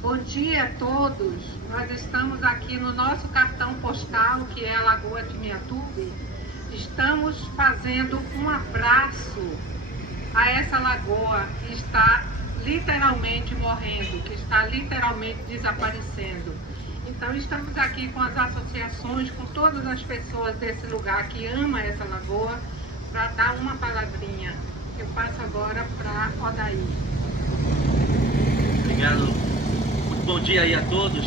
Bom dia a todos. Nós estamos aqui no nosso cartão postal, que é a Lagoa de Miatuba. Estamos fazendo um abraço a essa lagoa que está literalmente morrendo, que está literalmente desaparecendo. Então estamos aqui com as associações, com todas as pessoas desse lugar que ama essa lagoa, para dar uma palavrinha. Eu passo agora para Odair. Obrigado. Bom dia aí a todos.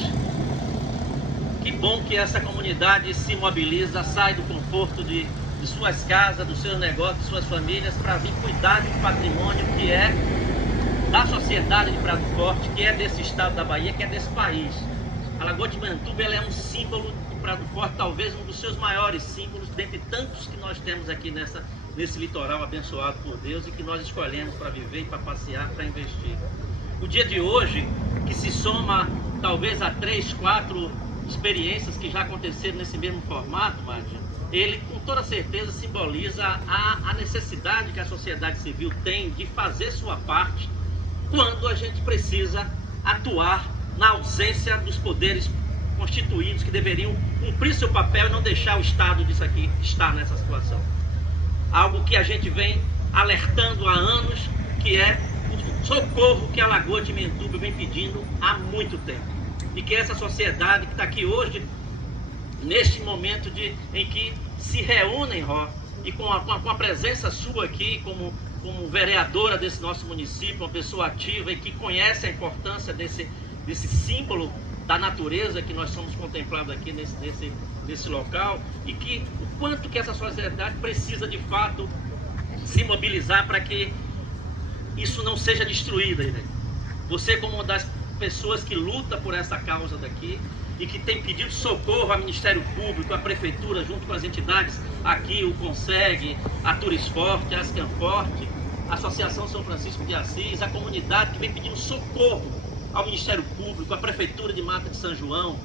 Que bom que essa comunidade se mobiliza, sai do conforto de suas casas, dos seus negócios, de suas famílias, para vir cuidar de um patrimônio que é da sociedade de Prado Forte, que é desse estado da Bahia, que é desse país. A Lagoa de Miatuba, ela é um símbolo de Prado Forte, talvez um dos seus maiores símbolos, dentre tantos que nós temos aqui nesse litoral abençoado por Deus e que nós escolhemos para viver, para passear, para investir. O dia de hoje, que se soma talvez a 3, 4 experiências que já aconteceram nesse mesmo formato, Márcia, ele com toda certeza simboliza a necessidade que a sociedade civil tem de fazer sua parte quando a gente precisa atuar na ausência dos poderes constituídos que deveriam cumprir seu papel e não deixar o Estado disso aqui estar nessa situação. Algo que a gente vem alertando há anos, que é o socorro que a Lagoa de Miatuba vem pedindo há muito tempo. E que essa sociedade que está aqui hoje, neste momento em que se reúnem, e com a presença sua aqui como vereadora desse nosso município, uma pessoa ativa e que conhece a importância desse símbolo da natureza que nós somos contemplados aqui nesse local, e que o quanto que essa sociedade precisa de fato se mobilizar para que isso não seja destruído, né? Você, como uma das pessoas que luta por essa causa daqui e que tem pedido socorro ao Ministério Público, à Prefeitura, junto com as entidades aqui, o Conseg, a Turisforte, a Ascanforte, a Associação São Francisco de Assis, a comunidade que vem pedindo socorro ao Ministério Público, à Prefeitura de Mata de São João,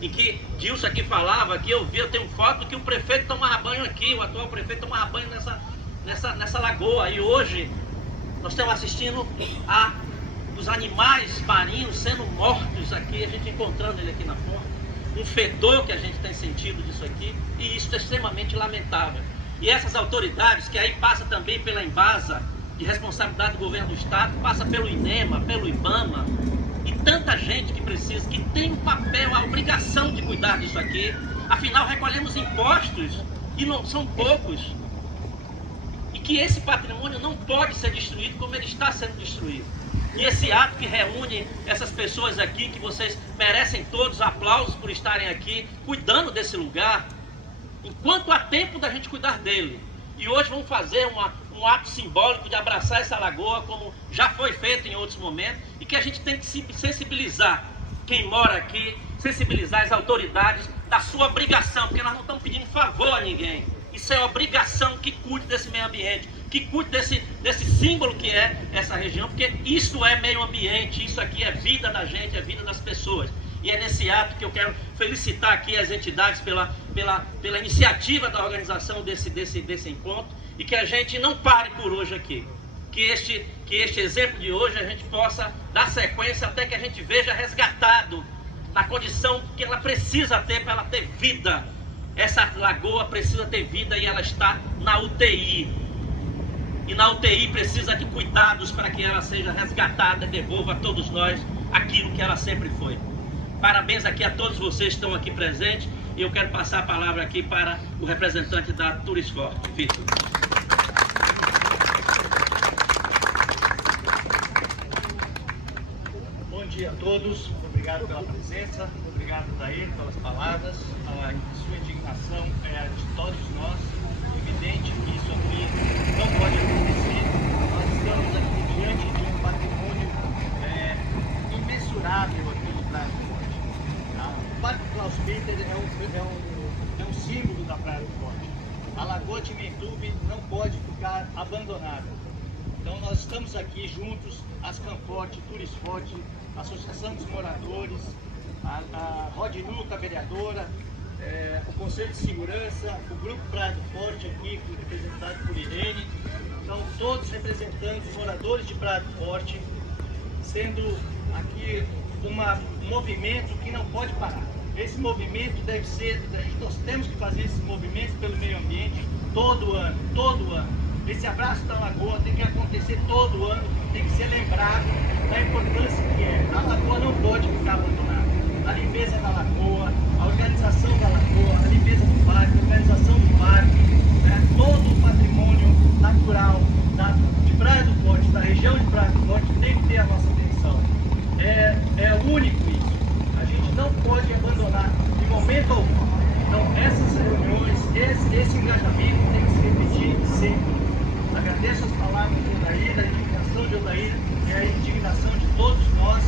em que Dilson aqui falava, que eu tenho foto que o prefeito tomava banho aqui, o atual prefeito tomava banho nessa lagoa, e hoje nós estamos assistindo a os animais marinhos sendo mortos aqui, a gente encontrando ele aqui na fonte, um fedor que a gente tem sentido disso aqui, e isso é extremamente lamentável. E essas autoridades, que aí passa também pela Embasa, de responsabilidade do governo do estado, passa pelo INEMA, pelo IBAMA, e tanta gente que precisa, que tem o papel, a obrigação de cuidar disso aqui. Afinal, recolhemos impostos, e não são poucos, e que esse patrimônio não pode ser destruído como ele está sendo destruído. E esse ato que reúne essas pessoas aqui, que vocês merecem todos aplausos por estarem aqui, cuidando desse lugar, enquanto há tempo da gente cuidar dele. E hoje vamos fazer um ato simbólico de abraçar essa lagoa, como já foi feito em outros momentos, e que a gente tem que sensibilizar quem mora aqui, sensibilizar as autoridades da sua obrigação, porque nós não estamos pedindo favor a ninguém. Isso é obrigação que cuide desse meio ambiente, que cuide desse símbolo que é essa região, porque isso é meio ambiente, isso aqui é vida da gente, é vida das pessoas. E é nesse ato que eu quero felicitar aqui as entidades pela iniciativa da organização desse encontro, e que a gente não pare por hoje aqui. Que este exemplo de hoje a gente possa dar sequência até que a gente veja resgatado na condição que ela precisa ter para ela ter vida. Essa lagoa precisa ter vida e ela está na UTI. E na UTI precisa de cuidados para que ela seja resgatada e devolva a todos nós aquilo que ela sempre foi. Parabéns aqui a todos vocês que estão aqui presentes. E eu quero passar a palavra aqui para o representante da Turisforte, Vitor. Bom dia a todos, obrigado pela presença, obrigado Daí pelas palavras. A sua indignação é a de todos nós. É evidente que isso aqui não pode acontecer. Nós estamos aqui diante de um patrimônio imensurável aqui no Prado Forte. O Parque Klaus Peter é um símbolo da Prado Forte. A Lagoa de Miatuba não pode ficar abandonada. Então nós estamos aqui juntos, Ascanforte, Turisforte, Associação dos Moradores, a Rodnuca, a vereadora, o Conselho de Segurança, o Grupo Prado Forte aqui, representado por Irene. Então todos representando os moradores de Prado Forte, sendo aqui um movimento que não pode parar. Esse movimento deve ser, nós temos que fazer esse movimento pelo meio ambiente todo ano, todo ano. Esse abraço da lagoa tem que acontecer todo ano, tem que ser lembrado da importância que é. A lagoa não pode ficar abandonada. A limpeza da lagoa, a organização da lagoa, a limpeza do parque, a organização do parque, né? Todo o patrimônio natural de Praia do Forte, da região de Praia do Forte, tem que ter a nossa atenção. É único isso. A gente não pode abandonar de momento algum. Então, essas reuniões, esse engajamento tem que se repetir sempre. Agradeço as palavras de Odair, a indignação de Odair e a indignação de todos nós.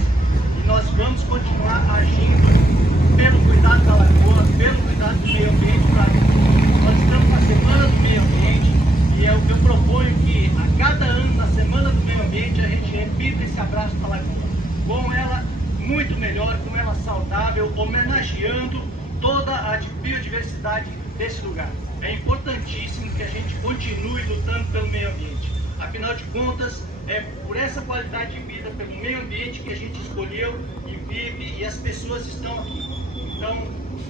E nós vamos continuar agindo pelo cuidado da lagoa, pelo cuidado do meio ambiente. Nós estamos na Semana do Meio Ambiente e eu proponho que a cada ano, na Semana do Meio Ambiente, a gente repita esse abraço da lagoa. Com ela muito melhor, com ela saudável, homenageando toda a biodiversidade desse lugar. É importantíssimo que a gente continue lutando pelo meio ambiente. Afinal de contas, é por essa qualidade de vida, pelo meio ambiente que a gente escolheu e vive, e as pessoas estão aqui. Então,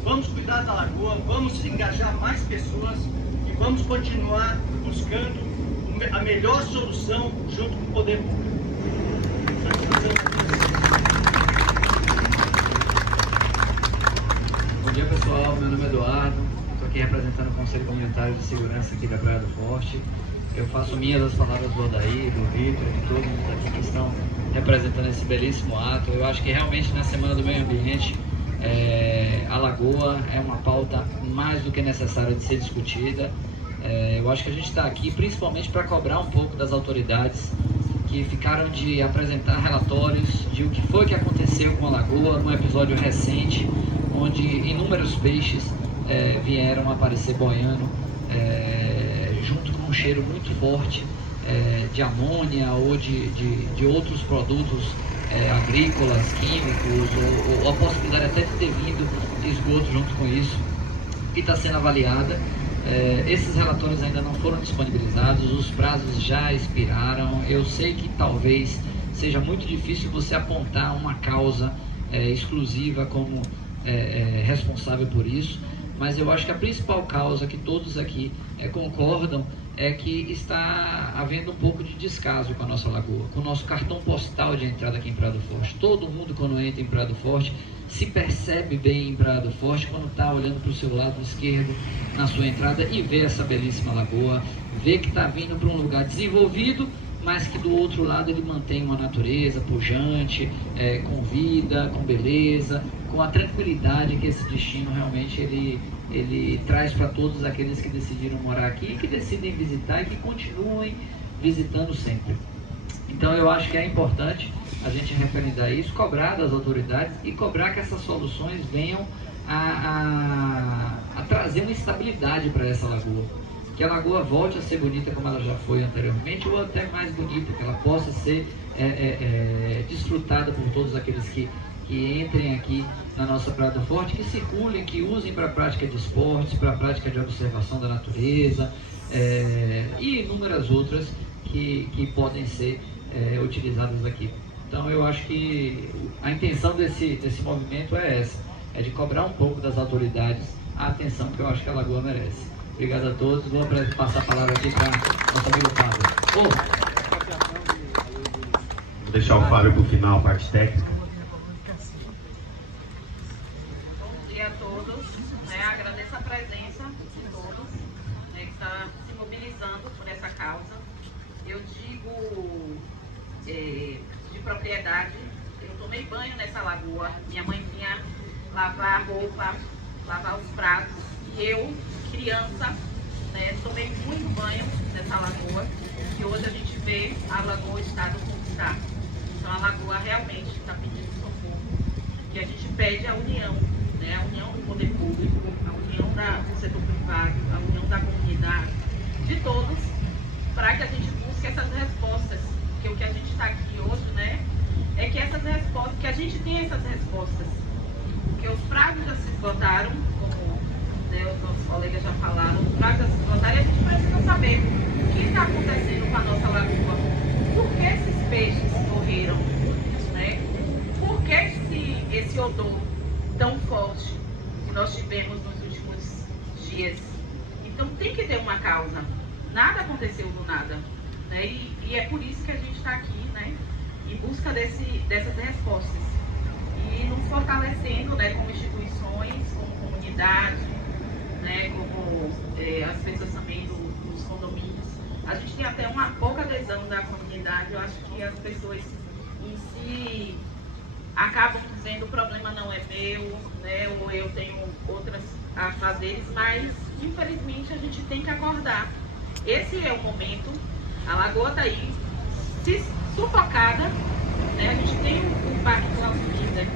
vamos cuidar da lagoa, vamos engajar mais pessoas e vamos continuar buscando a melhor solução junto com o poder público. Bom dia, pessoal, meu nome é Eduardo, estou aqui representando o Conselho Comunitário de Segurança aqui da Praia do Forte. Eu faço minhas as palavras do Odair, do Vitor, de todos aqui que estão representando esse belíssimo ato. Eu acho que realmente na Semana do Meio Ambiente a lagoa é uma pauta mais do que necessária de ser discutida. Eu acho que a gente está aqui principalmente para cobrar um pouco das autoridades que ficaram de apresentar relatórios de o que foi que aconteceu com a lagoa num episódio recente, onde inúmeros peixes vieram aparecer boiando, junto com um cheiro muito forte de amônia ou de outros produtos agrícolas, químicos, ou a possibilidade até de ter vindo esgoto junto com isso, que está sendo avaliada. Esses relatórios ainda não foram disponibilizados, os prazos já expiraram. Eu sei que talvez seja muito difícil você apontar uma causa exclusiva como responsável por isso, mas eu acho que a principal causa que todos aqui concordam é que está havendo um pouco de descaso com a nossa lagoa, com o nosso cartão postal de entrada aqui em Praia do Forte. Todo mundo, quando entra em Praia do Forte, se percebe bem em Praia do Forte quando está olhando para o seu lado esquerdo na sua entrada e vê essa belíssima lagoa, vê que está vindo para um lugar desenvolvido, mas que do outro lado ele mantém uma natureza pujante, com vida, com beleza, com a tranquilidade que esse destino realmente ele traz para todos aqueles que decidiram morar aqui, que decidem visitar e que continuem visitando sempre. Então eu acho que é importante a gente referendar isso, cobrar das autoridades e cobrar que essas soluções venham a trazer uma estabilidade para essa lagoa. Que a lagoa volte a ser bonita como ela já foi anteriormente, ou até mais bonita, que ela possa ser desfrutada por todos aqueles que entrem aqui na nossa Praia do Forte, que circulem, que usem para a prática de esportes, para a prática de observação da natureza e inúmeras outras que podem ser utilizadas aqui. Então eu acho que a intenção desse movimento é essa, é de cobrar um pouco das autoridades a atenção que eu acho que a lagoa merece. Obrigado a todos. Vou passar a palavra aqui para nosso amigo Fábio. Vou deixar o Fábio para o final, a parte técnica. Bom dia a todos. Agradeço a presença de todos que estão se mobilizando por essa causa. Eu digo de propriedade, eu tomei banho nessa lagoa. Minha mãe vinha lavar a roupa, lavar os pratos. E eu, criança, tomei muito banho nessa lagoa, e hoje a gente vê a lagoa estado como está. Então a lagoa realmente está pedindo socorro. E a gente pede a união, a união do poder público, a união do setor privado, a união da comunidade, de todos, para que a gente busque essas respostas. Porque o que a gente está aqui hoje, é que essas respostas, que a gente tem essas respostas. Porque os prazos já se esgotaram, como os nossos colegas já falaram, os prazos já se esgotaram, e a gente precisa saber o que está acontecendo com a nossa lagoa. Por que esses peixes morreram? Por que esse odor tão forte que nós tivemos nos últimos dias. Então tem que ter uma causa. Nada aconteceu do nada, né? E é por isso que a gente está aqui, né? Em busca dessas respostas. E nos fortalecendo, né, como instituições, como comunidade, né, como as pessoas também dos condomínios. A gente tem até uma pouca adesão da comunidade. Eu acho que as pessoas em si acabam dizendo o problema não é meu, né, ou eu tenho outras afazeres, mas infelizmente a gente tem que acordar. Esse é o momento. A Lagoa está aí sufocada, né? A gente tem o Parque Klaus Binder,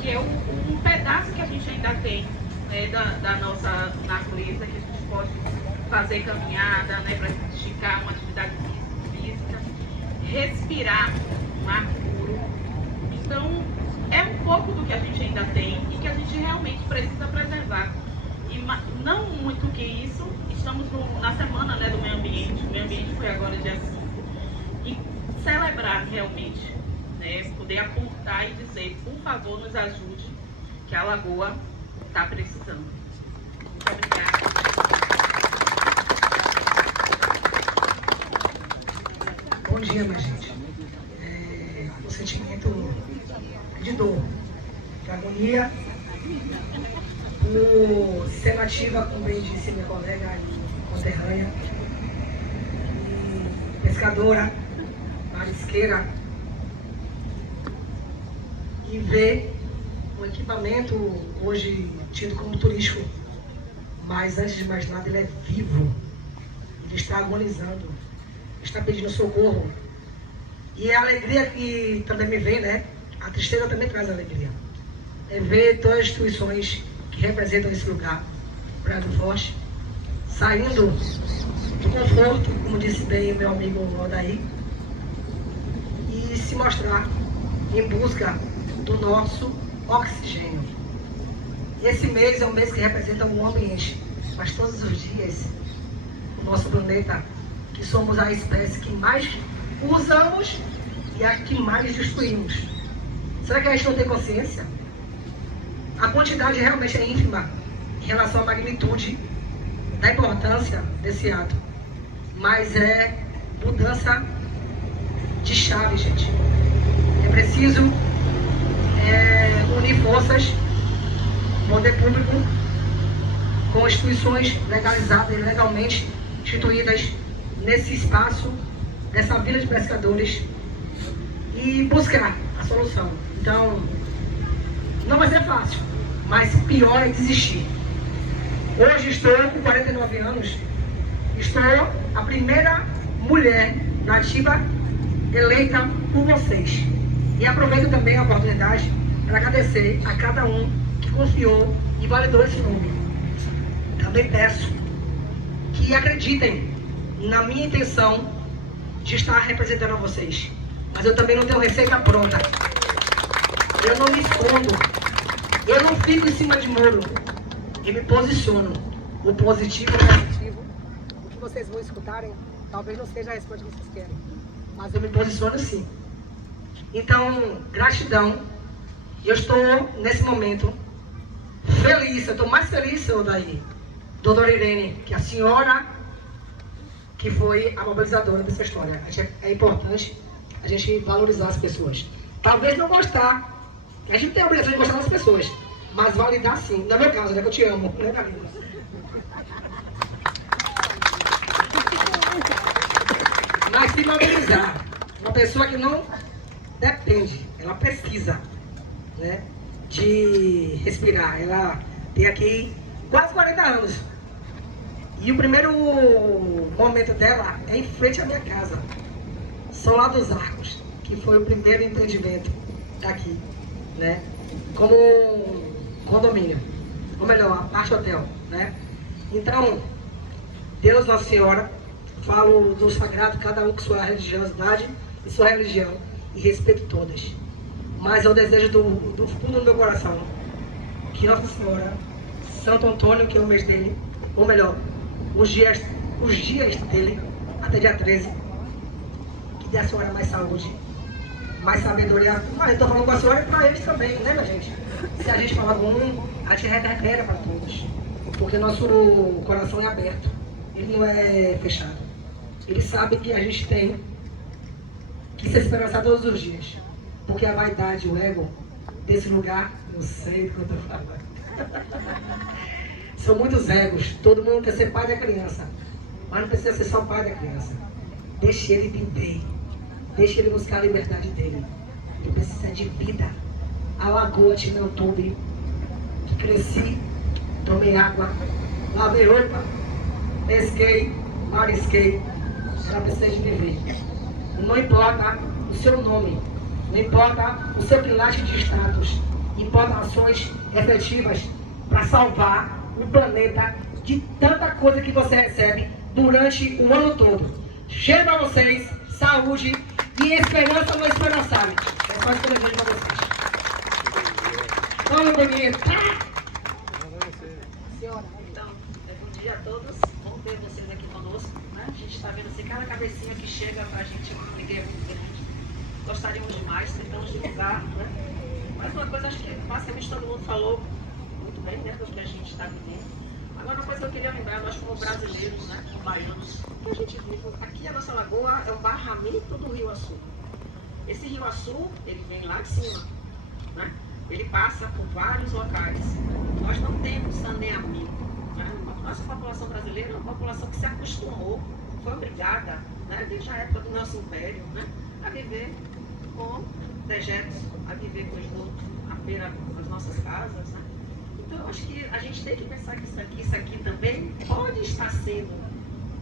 que é um pedaço que a gente ainda tem, né, da nossa natureza, que a gente pode fazer caminhada, né, para esticar uma atividade física, respirar um ar puro. Então, é um pouco do que a gente ainda tem e que a gente realmente precisa preservar. E não muito que isso, estamos na semana, né, do meio ambiente. O meio ambiente foi agora dia 5. E celebrar realmente, né, poder apontar e dizer, por favor, nos ajude, que a Lagoa está precisando. Muito obrigada. Bom dia, minha gente. O sentimento de dor, de agonia, por ser nativa, como bem disse minha colega e conterrânea, e pescadora, marisqueira, e ver o equipamento hoje tido como turístico, mas antes de mais nada ele é vivo, ele está agonizando, está pedindo socorro. E a alegria que também me vem, né? A tristeza também traz alegria. É ver todas as instituições que representam esse lugar, Praia do Forte, saindo do conforto, como disse bem o meu amigo Odaí, e se mostrar em busca do nosso oxigênio. Esse mês é um mês que representa o ambiente, mas todos os dias, o nosso planeta, que somos a espécie que mais usamos e a que mais destruímos. Será que a gente não tem consciência? A quantidade realmente é ínfima em relação à magnitude da importância desse ato. Mas é mudança de chave, gente. É preciso unir forças, poder público, com instituições legalizadas e legalmente instituídas nesse espaço, nessa vila de pescadores, e buscar a solução. Então, não vai ser fácil, mas pior é desistir. Hoje estou com 49 anos, estou a primeira mulher nativa eleita por vocês. E aproveito também a oportunidade para agradecer a cada um que confiou e validou esse nome. Também peço que acreditem na minha intenção de estar representando a vocês. Mas eu também não tenho receita pronta. Eu não me escondo. Eu não fico em cima de muro. Eu me posiciono. O positivo e o negativo, o que vocês vão escutarem, talvez não seja a resposta que vocês querem. Mas eu me posiciono sim. Então, gratidão. Eu estou, nesse momento, feliz. Eu estou mais feliz, senhor Daí, doutora Irene, que a senhora que foi a mobilizadora dessa história. É importante a gente valorizar as pessoas. Talvez não gostar. A gente tem a obrigação de gostar das pessoas. Mas validar sim. Não é meu caso, né? Que eu te amo. Né, Carlinhos? Mas se mobilizar. Uma pessoa que não depende. Ela precisa, né, de respirar. Ela tem aqui quase 40 anos. E o primeiro momento dela é em frente à minha casa. São lá dos Arcos, que foi o primeiro empreendimento daqui, né? Como condomínio, ou melhor, a parte hotel, né? Então, Deus Nossa Senhora, falo do sagrado, cada um com sua religiosidade e sua religião, e respeito todas. Mas eu desejo do fundo do meu coração que Nossa Senhora, Santo Antônio, que é o mês dele, ou melhor, os dias dele, até dia 13, que dê a senhora mais saúde, mais sabedoria. Mas eu estou falando com a senhora e para eles também, né, minha gente? Se a gente fala com um, a gente reverbera para todos. Porque nosso coração é aberto, ele não é fechado. Ele sabe que a gente tem que se esperançar todos os dias. Porque a vaidade, o ego desse lugar, não sei do que eu estou falando. São muitos egos, todo mundo quer ser pai da criança. Mas não precisa ser só pai da criança. Deixe ele viver. Deixe ele buscar a liberdade dele. Ele precisa de vida. A lagoa tinha meu tubo. Cresci, tomei água, lavei roupa, pesquei, marisquei. Ela precisa de viver. Não importa o seu nome, não importa o seu quilate de status, importa ações efetivas para salvar o planeta de tanta coisa que você recebe durante o ano todo. Cheiro para vocês, saúde e esperança no esperançário. É só isso que eu desejo para vocês. Vamos, bonito. Então, bom dia a todos. Bom ter vocês aqui conosco. Né? A gente está vendo assim, cada cabecinha que chega para a gente, uma alegria muito grande. Gostaríamos demais, tentamos divulgar. Né? Mas uma coisa, acho que basicamente todo mundo falou muito bem, né, do que a gente está vivendo. Agora, uma coisa que eu queria lembrar, nós como brasileiros, né, como baianos, que a gente vive, aqui a nossa lagoa é um barramento do Rio Açu. Esse Rio Açu, ele vem lá de cima, né? Ele passa por vários locais. Nós não temos saneamento. Né? Nossa população brasileira é uma população que se acostumou, foi obrigada, né, desde a época do nosso império, né, a viver com dejetos, a viver com esgoto à beira das nossas casas. Né? Então, eu acho que a gente tem que pensar que isso aqui também pode estar sendo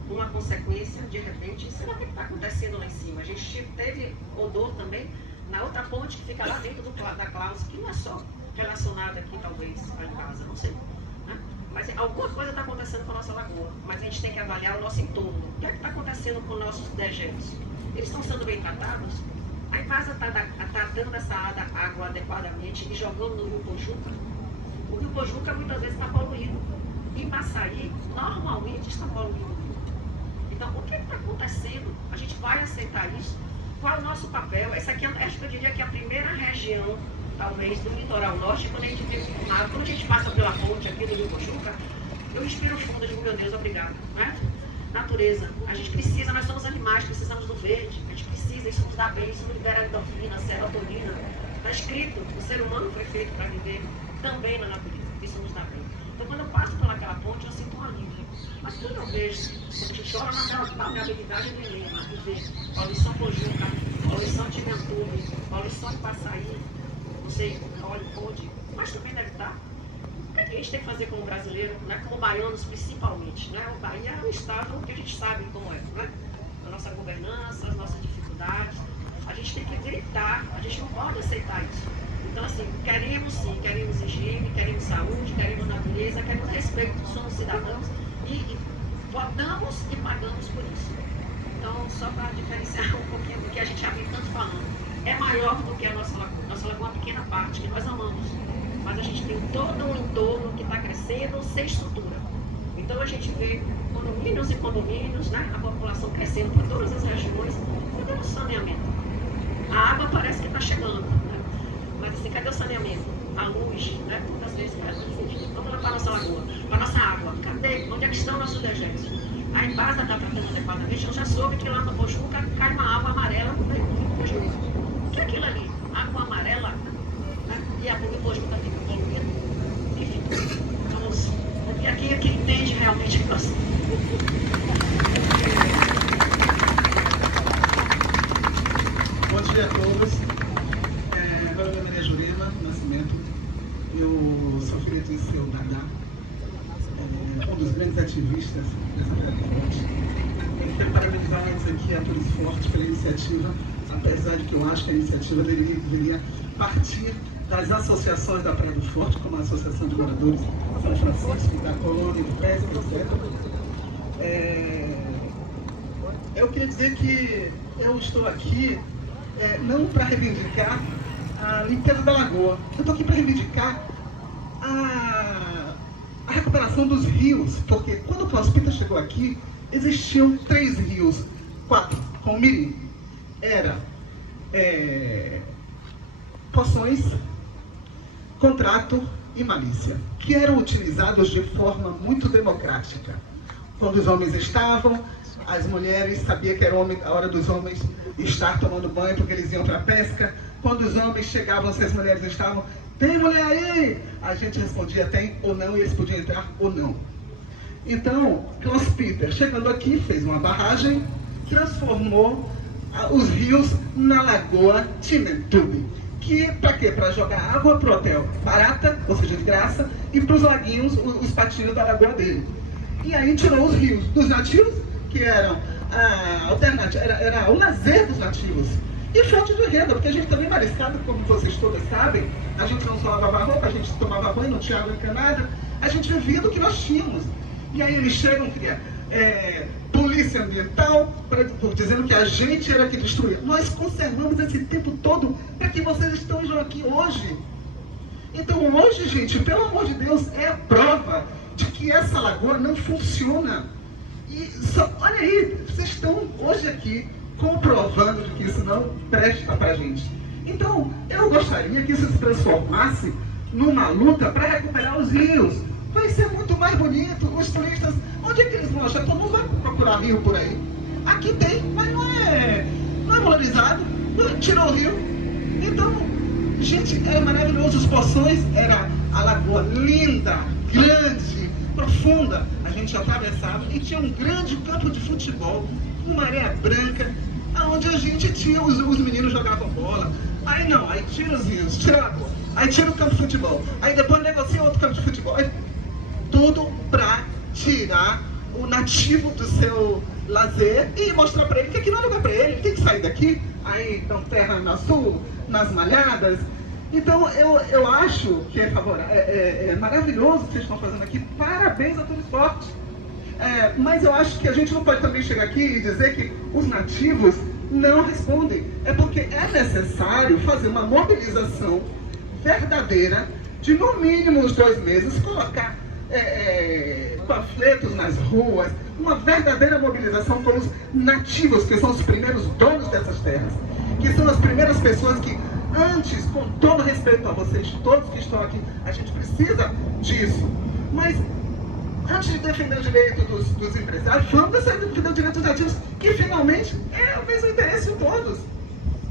uma consequência, de repente, sei lá o que está acontecendo lá em cima. A gente teve odor também na outra ponte que fica lá dentro da Klaus, que não é só relacionada aqui, talvez, lá em casa, não sei. Né? Mas alguma coisa está acontecendo com a nossa lagoa, mas a gente tem que avaliar o nosso entorno. O que é que está acontecendo com nossos dejetos? Eles estão sendo bem tratados? A Ipasa está dando essa água adequadamente e jogando no Rio Pojuca? O Rio Pojuca muitas vezes está poluído. E Passaí, normalmente, está poluindo o rio. Então, o que está acontecendo? A gente vai aceitar isso? Qual é o nosso papel? Essa aqui, acho que eu diria que é a primeira região, talvez, do litoral norte, quando a gente vê o mar, quando a gente passa pela ponte aqui do Rio Pojuca, eu respiro fundo e digo, meu Deus, obrigado. Né? Natureza, a gente precisa, nós somos animais, precisamos do verde, a gente precisa, isso nos dá bem, isso nos libera endorfina, serotonina. Está escrito, o ser humano foi feito para viver também na natureza, isso nos dá bem. Então, quando eu passo pelaquela ponte, eu sinto um alívio. Mas quando eu vejo, quando a gente olha naquela variabilidade de Lima, e vê Paulição Pojuca, Paulição Timentume, Paulição Passaí, não sei, olha, pode, mas também deve estar. O que a gente tem que fazer como brasileiro, né, como baianos principalmente? Né? O Bahia é um estado que a gente sabe como é, né? A nossa governança, as nossas dificuldades. A gente tem que gritar, a gente não pode aceitar isso. Então, assim, queremos sim, queremos higiene, queremos saúde, queremos natureza, queremos respeito, somos cidadãos e votamos e pagamos por isso. Então, só para diferenciar um pouquinho do que a gente já vem tanto falando, é maior do que a nossa lagoa. Nossa lagoa é uma pequena parte que nós amamos, mas a gente tem todo um entorno que está crescendo sem estrutura. Então, a gente vê condomínios e condomínios, né, a população crescendo por todas as regiões, cadê o saneamento? A água parece que está chegando, né? Mas assim, cadê o saneamento? A luz, né? Muitas vezes, vamos lá para a nossa lagoa, para a nossa água. Cadê? Onde é que estão nossos dejetos? A Ipasa está tratando adequadamente. Eu já soube que lá no Pojuca cai uma água amarela no meio do Rio Pojuca. O que é aquilo ali? Água amarela, né? E a Rio Pojuca fica poluída. Enfim, vamos. E aqui é quem entende realmente o nosso. Bom dia a todos. Meu nome é Maria Jurema Nascimento. Eu sou filha do seu Dadá, um dos grandes ativistas dessa plataforma. Eu quero parabenizar antes aqui a Todos Fortes pela iniciativa, apesar de que eu acho que a iniciativa deveria partir das associações da Praia do Forte, como a Associação de Moradores São Francisco, da Colônia de Pesca, etc. Eu queria dizer que eu estou aqui não para reivindicar a limpeza da lagoa. Eu estou aqui para reivindicar a recuperação dos rios, porque quando o Klaus Peter chegou aqui, existiam 3 rios, 4, com o Mirim. Era Poções, contrato e malícia, que eram utilizados de forma muito democrática. Quando os homens estavam, as mulheres sabiam que era a hora dos homens estar tomando banho porque eles iam para a pesca. Quando os homens chegavam, se as mulheres estavam, tem mulher aí? A gente respondia tem ou não, e eles podiam entrar ou não. Então, Klaus-Pieter, chegando aqui, fez uma barragem, transformou os rios na Lagoa Timentubi. Que, para quê? Para jogar água para o hotel barata, ou seja, de graça, e para os laguinhos, os patinhos da lagoa dele. E aí tirou os rios dos nativos, que eram a alternativa, era o lazer dos nativos. E fonte de renda, porque a gente também mariscado, como vocês todas sabem, a gente não só lavava roupa, a gente tomava banho, não tinha água encanada, a gente vivia do que nós tínhamos. E aí eles chegam, cria polícia ambiental, dizendo que a gente era que destruía. Nós conservamos esse tempo todo para que vocês estejam aqui hoje. Então hoje, gente, pelo amor de Deus, é a prova de que essa lagoa não funciona. E olha aí, vocês estão hoje aqui comprovando de que isso não presta para a gente. Então, eu gostaria que isso se transformasse numa luta para recuperar os rios. Vai ser muito mais bonito. Os turistas, onde é que eles vão achar? Todo mundo vai procurar rio por aí. Aqui tem, mas não é valorizado. Tirou o rio. Então, gente, é maravilhoso. Os Poções era a lagoa linda, grande, profunda. A gente atravessava e tinha um grande campo de futebol, uma areia branca, onde a gente tinha, os meninos jogavam bola. Aí não, aí tira os rios, tira a lagoa, aí tira o campo de futebol, aí depois negocia outro campo de futebol. Aí, tudo para tirar o nativo do seu lazer e mostrar para ele que aqui não é lugar para ele, ele tem que sair daqui. Aí dão terra na sul, nas malhadas. Então eu acho que é maravilhoso o que vocês estão fazendo aqui. Parabéns a Tour Esporte. Mas eu acho que a gente não pode também chegar aqui e dizer que os nativos não respondem. É porque é necessário fazer uma mobilização verdadeira de no mínimo uns 2 meses, colocar panfletos nas ruas, uma verdadeira mobilização com os nativos, que são os primeiros donos dessas terras, que são as primeiras pessoas que, antes, com todo respeito a vocês todos que estão aqui, a gente precisa disso. Mas antes de defender o direito dos empresários, vamos defender o direito dos nativos, que finalmente é o mesmo interesse de todos.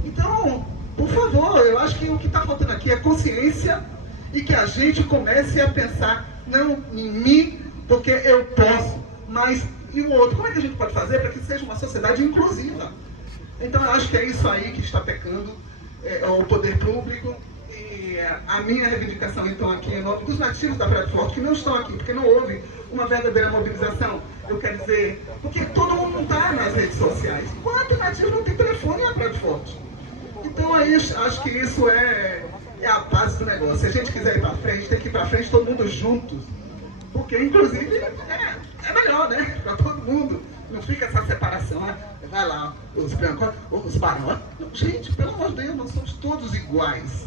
Então, por favor, eu acho que o que está faltando aqui é consciência e que a gente comece a pensar, não em mim, porque eu posso, mas e o outro. Como é que a gente pode fazer para que seja uma sociedade inclusiva? Então, eu acho que é isso aí que está pecando o poder público. E a minha reivindicação, então, aqui em nome dos nativos da Praia do Forte, que não estão aqui, porque não houve uma verdadeira mobilização. Eu quero dizer, porque todo mundo não está nas redes sociais. Quanto nativo não tem telefone na Praia do Forte? Então, aí, acho que isso é a base do negócio. Se a gente quiser ir para frente, tem que ir para frente todo mundo juntos. Porque, inclusive, é melhor, né? Para todo mundo. Não fica essa separação, né? Vai lá, os brancos, os barões. Gente, pelo amor de Deus, nós somos todos iguais.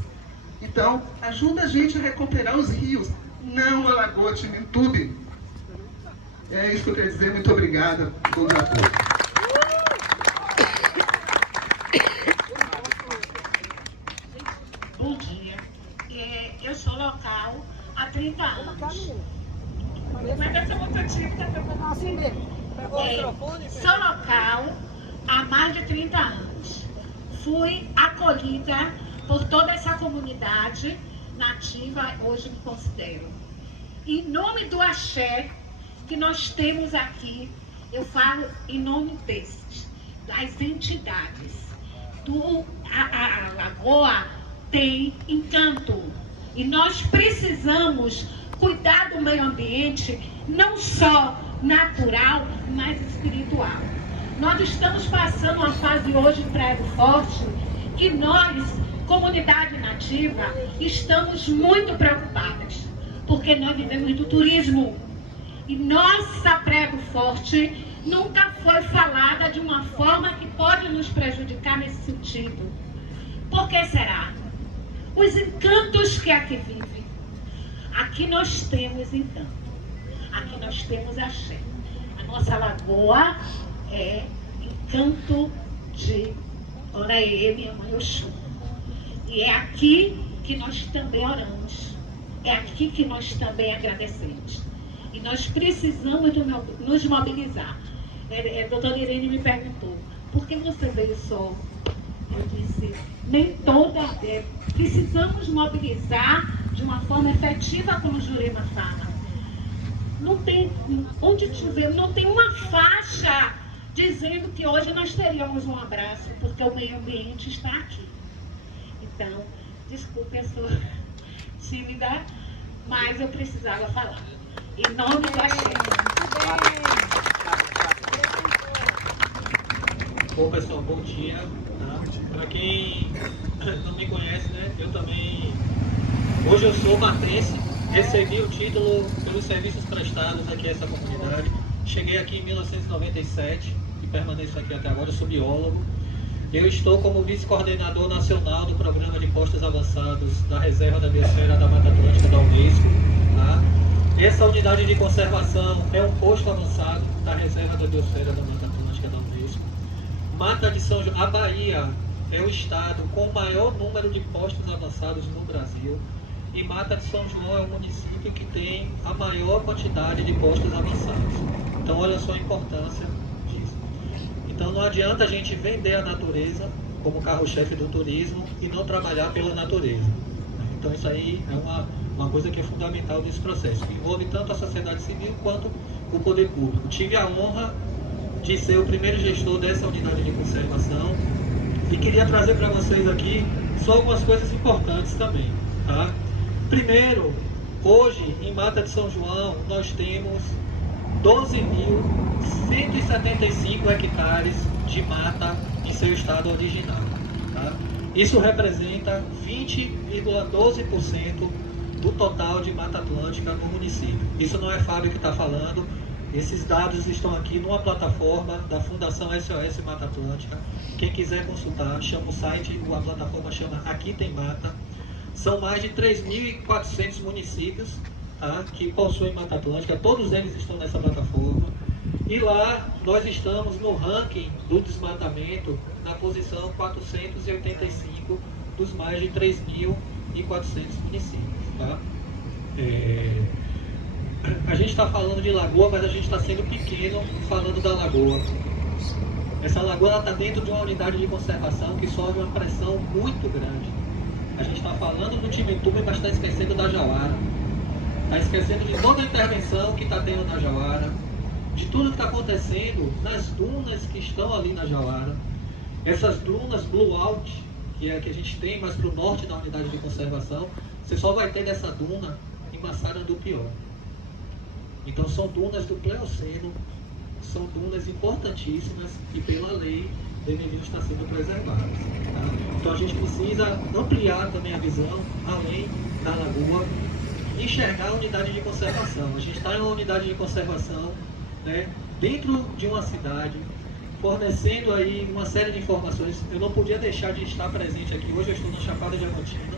Então, ajuda a gente a recuperar os rios, não a Lagoa Timentubi. É isso que eu quero dizer. Muito obrigada. Bom dia a todos. Bom dia. Eu sou local há 30 anos. Mas essa outra típica sou local há mais de 30 anos. Fui acolhida por toda essa comunidade nativa, hoje me considero. Em nome do axé que nós temos aqui, eu falo em nome das entidades. A Lagoa tem encanto e nós precisamos cuidar do meio ambiente, não só natural, mas espiritual. Nós estamos passando uma fase hoje em Praia do Forte que nós, comunidade nativa, estamos muito preocupadas, porque nós vivemos do turismo e nossa Praia do Forte nunca foi falada de uma forma que pode nos prejudicar nesse sentido. Por que será? Os encantos que aqui vivem. Aqui nós temos encanto. Aqui nós temos axé. A nossa lagoa é encanto de Oraê, minha mãe Oxum. E é aqui que nós também oramos. É aqui que nós também agradecemos. E nós precisamos nos mobilizar. A doutora Irene me perguntou, por que você veio só? Eu disse, nem toda. Precisamos mobilizar de uma forma efetiva, como Jurema fala. Não tem, onde tiver, não tem uma faixa dizendo que hoje nós teríamos um abraço, porque o meio ambiente está aqui. Então, desculpe, eu sou tímida, mas eu precisava falar. Em nome do Axé. Bom, pessoal, bom dia. Tá? Para quem não me conhece, né, eu também... Hoje eu sou matense, recebi o título pelos serviços prestados aqui a essa comunidade. Cheguei aqui em 1997 e permaneço aqui até agora, eu sou biólogo. Eu estou como vice-coordenador nacional do Programa de Postos Avançados da Reserva da Biosfera da Mata Atlântica da Unesco. Tá? Essa unidade de conservação é um posto avançado da Reserva da Biosfera da Mata Atlântica da Unesco. Mata de São João, a Bahia é o estado com o maior número de postos avançados no Brasil. E Mata de São João é o município que tem a maior quantidade de postos avançados. Então olha só a importância disso. Então não adianta a gente vender a natureza como carro-chefe do turismo e não trabalhar pela natureza. Então isso aí é uma coisa que é fundamental desse processo, que envolve tanto a sociedade civil quanto o poder público. Tive a honra de ser o primeiro gestor dessa unidade de conservação e queria trazer para vocês aqui só algumas coisas importantes também. Tá? Primeiro, hoje em Mata de São João nós temos 12.175 hectares de mata em seu estado original. Tá? Isso representa 20,12% do total de Mata Atlântica no município. Isso não é Fábio que está falando, esses dados estão aqui numa plataforma da Fundação SOS Mata Atlântica. Quem quiser consultar, chama o site, a plataforma chama Aqui Tem Mata. São mais de 3.400 municípios, tá, que possuem Mata Atlântica, todos eles estão nessa plataforma. E lá nós estamos no ranking do desmatamento na posição 485 dos mais de 3.400 municípios. Tá? A gente está falando de lagoa, mas a gente está sendo pequeno falando da lagoa. Essa lagoa está dentro de uma unidade de conservação que sofre uma pressão muito grande. A gente está falando do Timituba, mas está esquecendo da Jauara. Está esquecendo de toda a intervenção que está tendo na Jauara, de tudo que está acontecendo nas dunas que estão ali na Jauara. Essas dunas Blue Out, que é a que a gente tem mais para o norte da unidade de conservação, você só vai ter dessa duna em Massara do Pior. Então são dunas do Pleoceno, são dunas importantíssimas e pela lei deveriam estar sendo preservadas. Tá? Então a gente precisa ampliar também a visão, além da lagoa, e enxergar a unidade de conservação. A gente está em uma unidade de conservação, né, dentro de uma cidade, fornecendo aí uma série de informações. Eu não podia deixar de estar presente aqui. Hoje eu estou na Chapada Diamantina,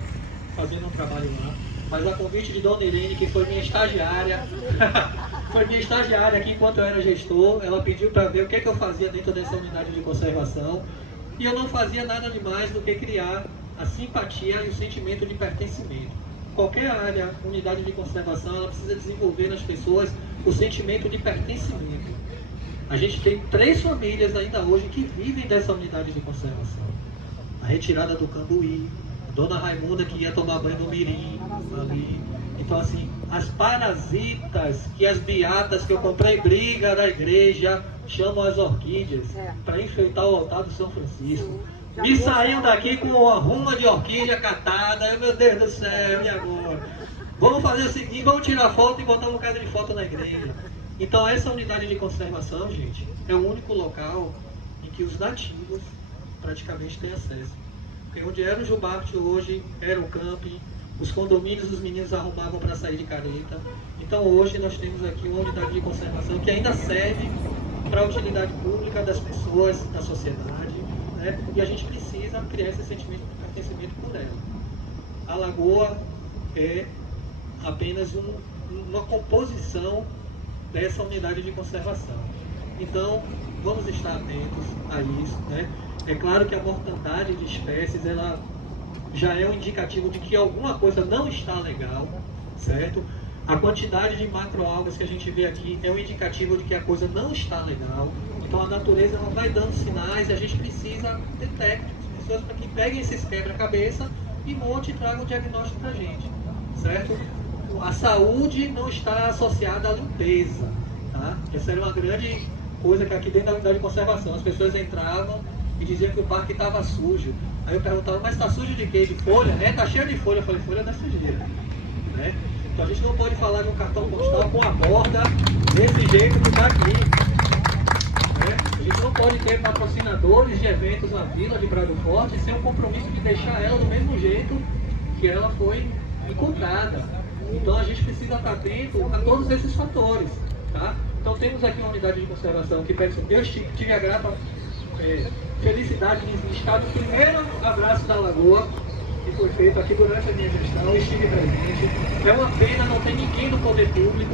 fazendo um trabalho lá. Mas a convite de Dona Irene, que foi minha estagiária, foi minha estagiária aqui enquanto eu era gestor, ela pediu para ver o que eu fazia dentro dessa unidade de conservação. E eu não fazia nada demais do que criar a simpatia e o sentimento de pertencimento. Qualquer área, unidade de conservação, ela precisa desenvolver nas pessoas o sentimento de pertencimento. A gente tem 3 famílias ainda hoje que vivem dessa unidade de conservação. A retirada do Cambuí, Dona Raimunda que ia tomar banho no Mirim, ali. Então assim, as parasitas e as beatas que eu comprei briga da igreja, chamam as orquídeas para enfeitar o altar do São Francisco. Me saíam daqui com uma ruma de orquídea catada, meu Deus do céu, e agora? Vamos fazer o seguinte, vamos tirar foto e botar um bocado de foto na igreja. Então essa unidade de conservação, gente, é o único local em que os nativos praticamente têm acesso. Porque onde era o Jubarte hoje era o camping, os condomínios os meninos arrumavam para sair de careta. Então hoje nós temos aqui uma unidade de conservação que ainda serve para a utilidade pública das pessoas, da sociedade, né? E a gente precisa criar esse sentimento de pertencimento por ela. A lagoa é apenas uma composição dessa unidade de conservação. Então vamos estar atentos a isso, né? É claro que a mortandade de espécies ela já é um indicativo de que alguma coisa não está legal. certo? A quantidade de macroalgas que a gente vê aqui é um indicativo de que a coisa não está legal. Então a natureza ela vai dando sinais e a gente precisa ter técnicos, pessoas para que peguem esses quebra-cabeça e monte e tragam o diagnóstico para a gente, certo? A saúde não está associada à limpeza, tá? Essa era uma grande coisa que aqui dentro da unidade de conservação, as pessoas entravam e diziam que o parque estava sujo. Aí eu perguntava, mas está sujo de quê? De folha? Está cheio de folha. Eu falei, folha da sujeira, né? Então a gente não pode falar de um cartão postal com a borda desse jeito que está aqui, né? A gente não pode ter patrocinadores de eventos na vila de Prado Forte sem o compromisso de deixar ela do mesmo jeito que ela foi encontrada. Então a gente precisa estar atento a todos esses fatores, tá? Então temos aqui uma unidade de conservação que eu tive a grata felicidade de estar no primeiro abraço da Lagoa, que foi feito aqui durante a minha gestão, eu estive presente. É uma pena não ter ninguém do poder público,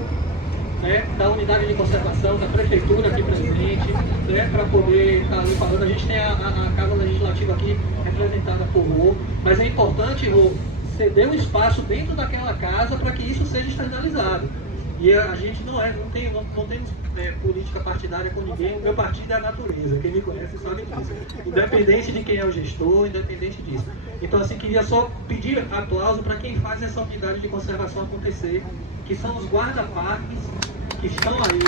né, da unidade de conservação, da prefeitura aqui presente, né, para poder estar ali falando. A gente tem a Casa Legislativa aqui representada por Rô, mas é importante, Rô, ceder um espaço dentro daquela casa para que isso seja externalizado. E a gente não temos política partidária com ninguém. O meu partido é a natureza, quem me conhece sabe disso, independente de quem é o gestor, independente disso. Então assim, queria só pedir aplauso para quem faz essa unidade de conservação acontecer, que são os guarda-parques que estão aí.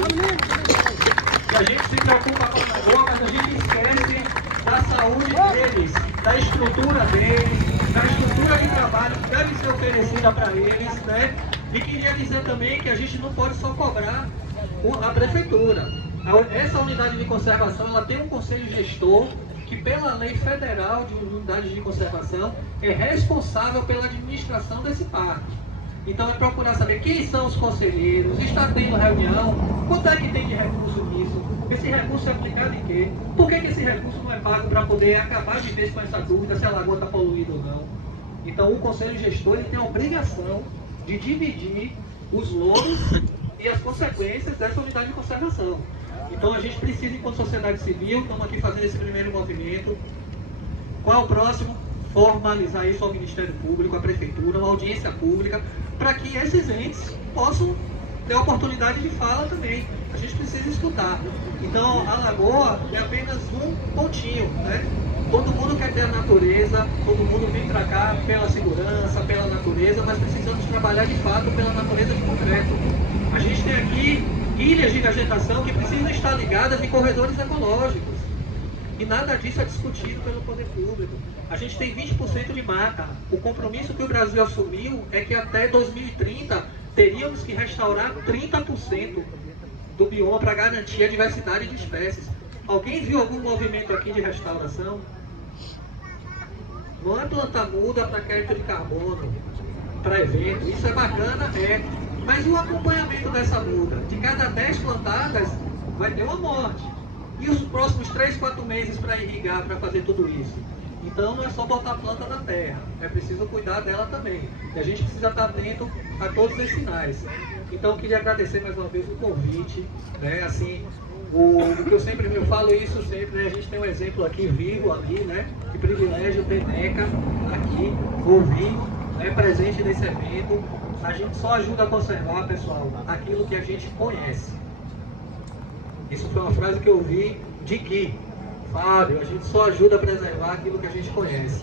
E a gente se preocupa com a Lagoa, mas a gente esquece da saúde deles, da estrutura deles, da estrutura de trabalho que deve ser oferecida para eles, né? E queria dizer também que a gente não pode só cobrar a prefeitura. Essa unidade de conservação ela tem um conselho gestor que, pela lei federal de unidades de conservação, é responsável pela administração desse parque. Então é procurar saber quem são os conselheiros, está tendo reunião, quanto é que tem de recurso nisso, esse recurso é aplicado em quê, por que esse recurso não é pago para poder acabar de vez com essa dúvida se a lagoa está poluída ou não. Então o conselho gestor ele tem a obrigação de dividir os louros e as consequências dessa unidade de conservação. Então a gente precisa, enquanto sociedade civil, estamos aqui fazendo esse primeiro movimento. Qual o próximo? Formalizar isso ao Ministério Público, à Prefeitura, uma audiência pública, para que esses entes possam ter oportunidade de fala também. A gente precisa escutar. Então a Lagoa é apenas um pontinho, né? Todo mundo quer ter a natureza, todo mundo vem para cá pela segurança, pela natureza, mas precisamos trabalhar de fato pela natureza de concreto. A gente tem aqui ilhas de vegetação que precisam estar ligadas em corredores ecológicos. E nada disso é discutido pelo poder público. A gente tem 20% de mata. O compromisso que o Brasil assumiu é que até 2030 teríamos que restaurar 30% do bioma para garantir a diversidade de espécies. Alguém viu algum movimento aqui de restauração? Não é plantar muda para crédito de carbono, para evento. Isso é bacana, mas o acompanhamento dessa muda? De cada 10 plantadas, vai ter uma morte. E os próximos 3, 4 meses para irrigar, para fazer tudo isso? Então não é só botar a planta na terra, é preciso cuidar dela também. E a gente precisa estar atento a todos esses sinais. Então eu queria agradecer mais uma vez o convite, né? Assim, o que eu falo isso sempre, né? A gente tem um exemplo aqui vivo ali, né? Que privilégio ter Neca aqui, ouvir, né? Presente nesse evento. A gente só ajuda a conservar, pessoal, aquilo que a gente conhece. Isso foi uma frase que eu ouvi de Gui. Fábio, a gente só ajuda a preservar aquilo que a gente conhece.